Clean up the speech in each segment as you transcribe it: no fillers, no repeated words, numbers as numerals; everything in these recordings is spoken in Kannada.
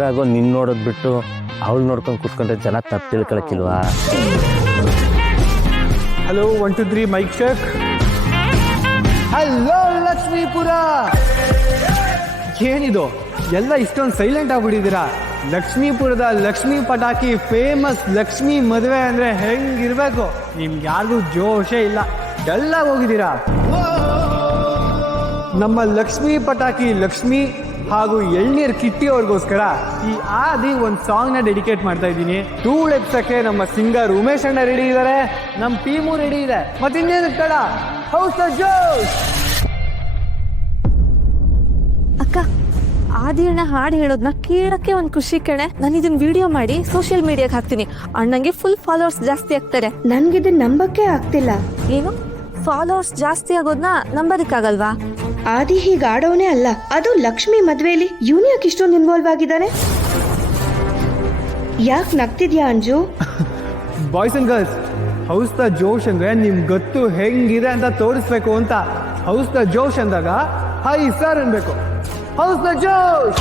ಜನರಾಗೋ ನಿನ್ನ ನೋಡೋದು ಬಿಟ್ಟು ಅವಳು ನೋಡ್ಕೊಂಡು ಕೂತ್ಕೊಂಡ್ರೆ ಜನ ತಪ್ಪು ತಿಳ್ಕೊಳಕ್ಕಿಲ್ವಾ? Hello 1 2 3 mike check. Hello Lakshmipura. ಏನಿದು ಎಲ್ಲ ಇಷ್ಟೊಂದು ಸೈಲೆಂಟ್ ಆಗ್ಬಿಟ್ಟಿದ್ದೀರಾ? ಲಕ್ಷ್ಮೀಪುರದ ಲಕ್ಷ್ಮೀ ಪಟಾಕಿ ಫೇಮಸ್ ಲಕ್ಷ್ಮೀ ಮದುವೆ ಅಂದ್ರೆ ಹೆಂಗಿರ್ಬೇಕು? ನಿಮ್ಗೆ ಯಾರಿಗೂ ಜೋಶೇ ಇಲ್ಲ, ಡಲ್ಲಾಗಿ ಹೋಗಿದ್ದೀರಾ. ನಮ್ಮ ಲಕ್ಷ್ಮೀ ಪಟಾಕಿ ಲಕ್ಷ್ಮಿ ಹಾಗೂ ಎಳ್ನೀರ್ ಕಿಟ್ಟಿ ಅವ್ರಿಗೋಸ್ಕರ ಈ ಆದಿ ಒಂದು ಸಾಂಗ್ ನ ಡೆಡಿಕೇಟ್ ಮಾಡ್ತಾ ಇದ್ದೀನಿ. ಧೂಳ್ ಎಪ್ಸಕ್ಕೆ ನಮ್ಮ ಸಿಂಗರ್ ಉಮೇಶ್ ಅಣ್ಣ ರೆಡಿ ಇದ್ದಾರೆ, ನಮ್ಮ ಟೀಮು ರೆಡಿ ಇದೆ. ಮತ್ತಿನ್ನೇನು ಕಡ ಹೌಸ್ ಜೋಶ್. ಅಕ್ಕ, ಆದಿ ಅಣ್ಣ ಹಾಡು ಹೇಳೋದನ್ನ ಕೇಳಕ್ಕೆ ಒಂದು ಖುಷಿ ಕಣೆ. ನಾನು ಇದನ್ನ ವಿಡಿಯೋ ಮಾಡಿ ಸೋಷಿಯಲ್ ಮೀಡಿಯಾಗೆ ಹಾಕ್ತೀನಿ. ಅಣ್ಣಂಗೆ ಫುಲ್ ಫಾಲೋವರ್ಸ್ ಜಾಸ್ತಿ ಆಗ್ತಾರೆ. ನನ್ಗಿದನ್ನ ನಂಬಕ್ಕೆ ಆಗ್ತಿಲ್ಲ. ಏನು ಫಾಲೋವರ್ಸ್ ಜಾಸ್ತಿ ಆಗೋದನ್ನ ನಂಬೋದಕ್ಕಾಗಲ್ವಾ? ಆದಿ ಹೀಗೆ ಆಡೋನೇ ಅಲ್ಲ, ಅದು ಲಕ್ಷ್ಮಿ ಮದ್ವೆಲಿ ಇವನು ಯಾಕೆ ಇಷ್ಟೊಂದು ಇನ್ವಾಲ್ವ್ ಆಗಿದ್ದಾನೆ? ಯಾಕೆ ನಗ್ತಿದ್ಯಾ Anju? Boys and girls, how's the josh ಅಂದ್ರೆ ನಿಮ್ಗೆ ಗೊತ್ತು ಹೆಂಗಿದೆ ಅಂತ ತೋರಿಸ್ಬೇಕು ಅಂತ. ಹೌಸ್ ದ ಜೋಶ್ ಅಂದಾಗ ಹೈ ಸರ್ ಅನ್ಬೇಕು. How's the josh.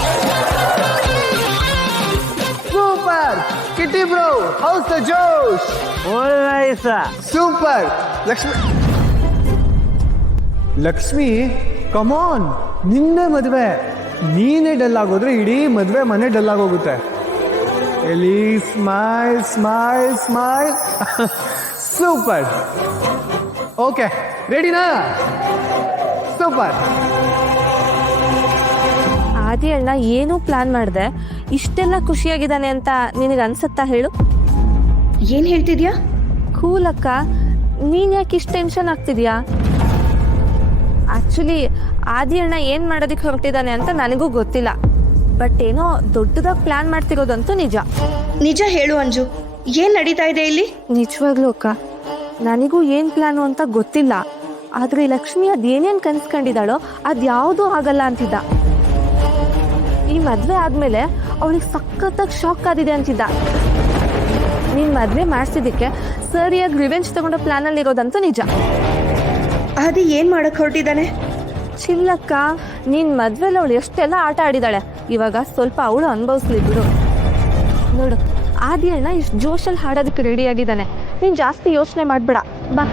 Super Kitty bro, how's the josh. Super Lakshmi come on, ನಿನ್ನೆ ಮದುವೆ, ನೀನೇ ಡಲ್ ಆಗೋದ್ರೆ ಇಡೀ ಮದುವೆ ಮನೆ ಡಲ್ ಆಗೋಗುತ್ತೆ. ಎಲ್ಲಿ smile smile smile. Super. Okay, ರೆಡಿನಾ? ಸೂಪರ್. ಆದಿ ಅಣ್ಣ ಏನೂ ಪ್ಲಾನ್ ಮಾಡಿದೆ ಇಷ್ಟೆಲ್ಲ ಖುಷಿಯಾಗಿದ್ದಾನೆ ಅಂತ ನಿನಗೆ ಅನ್ಸತ್ತಾ ಹೇಳು? ಏನ್ ಹೇಳ್ತಿದ್ಯಾ? ಕೂಲ್ ಅಕ್ಕ, ನೀನ್ ಯಾಕೆ ಇಷ್ಟು ಟೆನ್ಷನ್ ಆಗ್ತಿದ್ಯಾ? ಆಕ್ಚುಲಿ ಆದಿ ಅಣ್ಣ ಏನ್ ಮಾಡೋದಕ್ಕೆ ಹೊರಟಿದ್ದಾನೆ ಅಂತ ನನಗೂ ಗೊತ್ತಿಲ್ಲ. ಬಟ್ ಏನೋ ದೊಡ್ಡದಾಗಿ ಪ್ಲಾನ್ ಮಾಡ್ತಿರೋದಂತೂ ನಿಜ. ನಿಜ ಹೇಳು ಅಂಜು, ಏನ್ ನಡೀತಾ ಇದೆ ಇಲ್ಲಿ? ನಿಜವಾಗ್ಲೂ ಅಕ್ಕ, ನನಗೂ ಏನ್ ಪ್ಲಾನು ಅಂತ ಗೊತ್ತಿಲ್ಲ. ಆದ್ರೆ ಲಕ್ಷ್ಮಿ ಅದೇನೇನ್ ಕನ್ಸ್ಕೊಂಡಿದ್ದಾಳೋ ಅದ್ಯಾವುದೂ ಆಗಲ್ಲ ಅಂತಿದ್ದ. ಈ ಮದ್ವೆ ಆದ್ಮೇಲೆ ಅವಳಿಗೆ ಸಖತ್ತಾಗಿ ಶಾಕ್ ಆದಿದೆ ಅಂತಿದ್ದ. ನೀನ್ ಮದ್ವೆ ಮಾಡ್ಸಿದ್ದಕ್ಕೆ ಸರಿಯಾಗಿ ರಿವೆಂಜ್ ತಗೊಂಡೋ ಪ್ಲಾನ್ ಅಲ್ಲಿ ಇರೋದಂತೂ ನಿಜ. ಆದಿ ಏನ್ ಮಾಡಕ್ ಹೊರಟಿದ್ದಾನೆ? ಚಿಲ್ಲಕ್ಕ, ನೀನ್ ಮದ್ವೆಲಿ ಅವಳು ಎಷ್ಟೆಲ್ಲ ಆಟ ಆಡಿದಾಳೆ. ಇವಾಗ ಸ್ವಲ್ಪ ಅವಳು ಅನುಭವಿಸ್ಲಿ ಬಿಡು. ನೋಡು, ಆದಿ ಅಣ್ಣ ಇಷ್ಟು ಜೋಶಲ್ಲಿ ಹಾಡೋದಕ್ಕೆ ರೆಡಿ ಆಗಿದ್ದಾನೆ. ನೀನ್ ಜಾಸ್ತಿ ಯೋಚನೆ ಮಾಡ್ಬೇಡ, ಬಾ.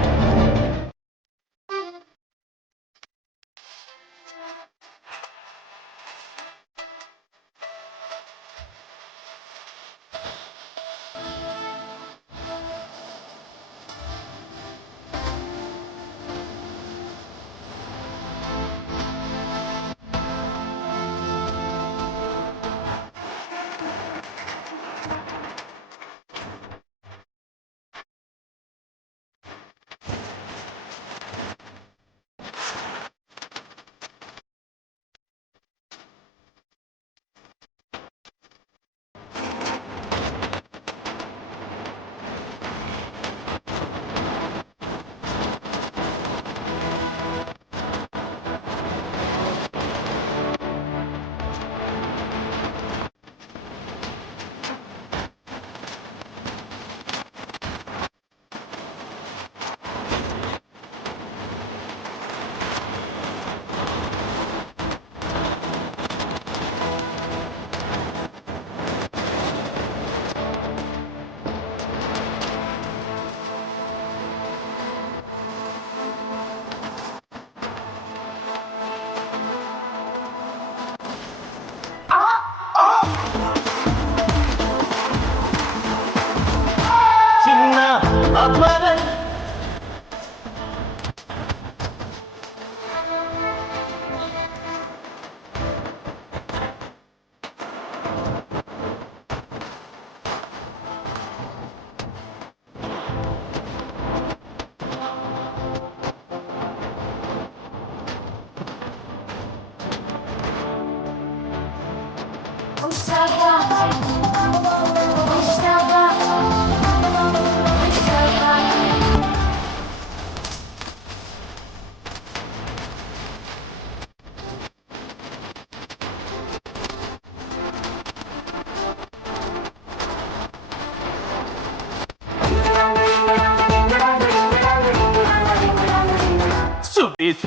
Sulit.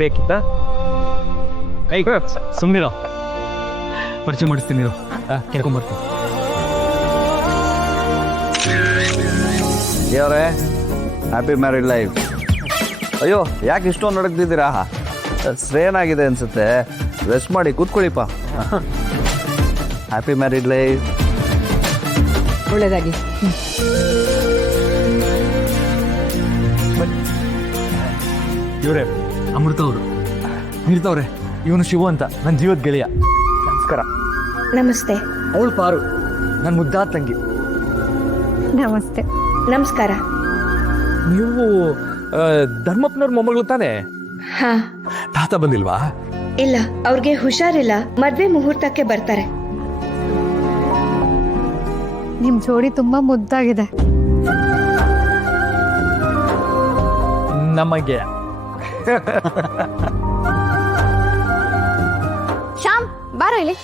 ಬೇಕಿತ್ತ ಸುಮ್ಮನಿರೋ, ಪರಿಚಯ ಮಾಡಿಸ್ತೀನಿ ಇರು. ಕೇಳ್ಕೊಂಬರ್ತೀನಿ. ದೇವ್ರೆ, ಹ್ಯಾಪಿ ಮ್ಯಾರಿಡ್ ಲೈಫ್. ಅಯ್ಯೋ, ಯಾಕೆ ಇಷ್ಟೊಂದು ನಡಕ್ತಿದ್ದೀರಾ? ಸ್ಟ್ರೇನ್ ಆಗಿದೆ ಅನ್ಸುತ್ತೆ, ರೆಸ್ಟ್ ಮಾಡಿ ಕೂತ್ಕೊಳ್ಳಿಪ್ಪ. Happy married life. ಒಳ್ಳೇದಾಗಿ. ಇವರೇ ಅಮೃತ ಅವರು. ನಿಲ್ತವ್ರೆ, ಇವನು ಶಿವು ಅಂತ ನನ್ನ ಜೀವದ ಗೆಳೆಯ. ನಮಸ್ಕಾರ. ನಮಸ್ತೆ. ಅವಳು ಪಾರು, ನನ್ನ ಮುದ್ದಾದ ತಂಗಿ. ನಮಸ್ತೆ. ನಮಸ್ಕಾರ. ನೀವು ಧರ್ಮಪ್ಪನವ್ರ ಮೊಮ್ಮಗಳು ತಾನೇ? ಹಾ, ತಾತ ಬಂದಿಲ್ವಾ? ಇಲ್ಲ, ಅವ್ರಿಗೆ ಹುಷಾರಿಲ್ಲ, ಮದ್ವೆ ಮುಹೂರ್ತಕ್ಕೆ ಬರ್ತಾರೆ. ನಿಮ್ ಜೋಡಿ ತುಂಬಾ ಮುದ್ದಾಗಿದೆ. ನಮಗೆ ಶ್ಯಾಮ್, ಬಾರ ಇಲ್ಲಿ.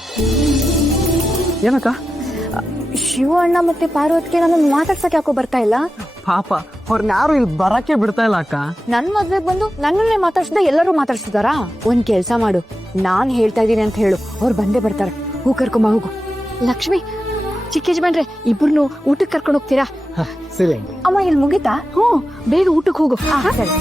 ಏನಕ್ಕ? ಶಿವ ಅಣ್ಣ ಮತ್ತೆ ಪಾರ್ವತಿಗೆ ನನ್ನನ್ನು ಮಾತಾಡ್ಸಕ್ ಯಾಕೋ ಬರ್ತಾ ಇಲ್ಲ? ಪಾಪ, ಅವ್ರನ್ನ ಯಾರು ಇಲ್ಲಿ ಬರಕ್ಕೆ ಬಿಡ್ತಾ ಇಲ್ಲ ಅಕ್ಕ. ನನ್ ಮದ್ವೆಗ್ ಬಂದು ನನ್ನನ್ನೇ ಮಾತಾಡ್ಸಿದ ಎಲ್ಲರೂ ಮಾತಾಡ್ಸಿದಾರಾ? ಒಂದ್ ಕೆಲ್ಸ ಮಾಡು, ನಾನ್ ಹೇಳ್ತಾ ಇದೀನಿ ಅಂತ ಹೇಳು, ಅವ್ರು ಬಂದೇ ಬರ್ತಾರೆ. ಹೂ ಕರ್ಕೊಂಬ ಹೋಗು. ಲಕ್ಷ್ಮಿ, ಚಿಕ್ಕ ಯಜಮಾನ್ರೆ, ಇಬ್ರು ಊಟಕ್ಕೆ ಕರ್ಕೊಂಡು ಹೋಗ್ತೀರಾ? ಸರಿ. ಅಮ್ಮ, ಇಲ್ಲಿ ಮುಗಿತಾ? ಹ್ಞೂ, ಬೇಗ ಊಟಕ್ಕೆ ಹೋಗು. ಸರಿ.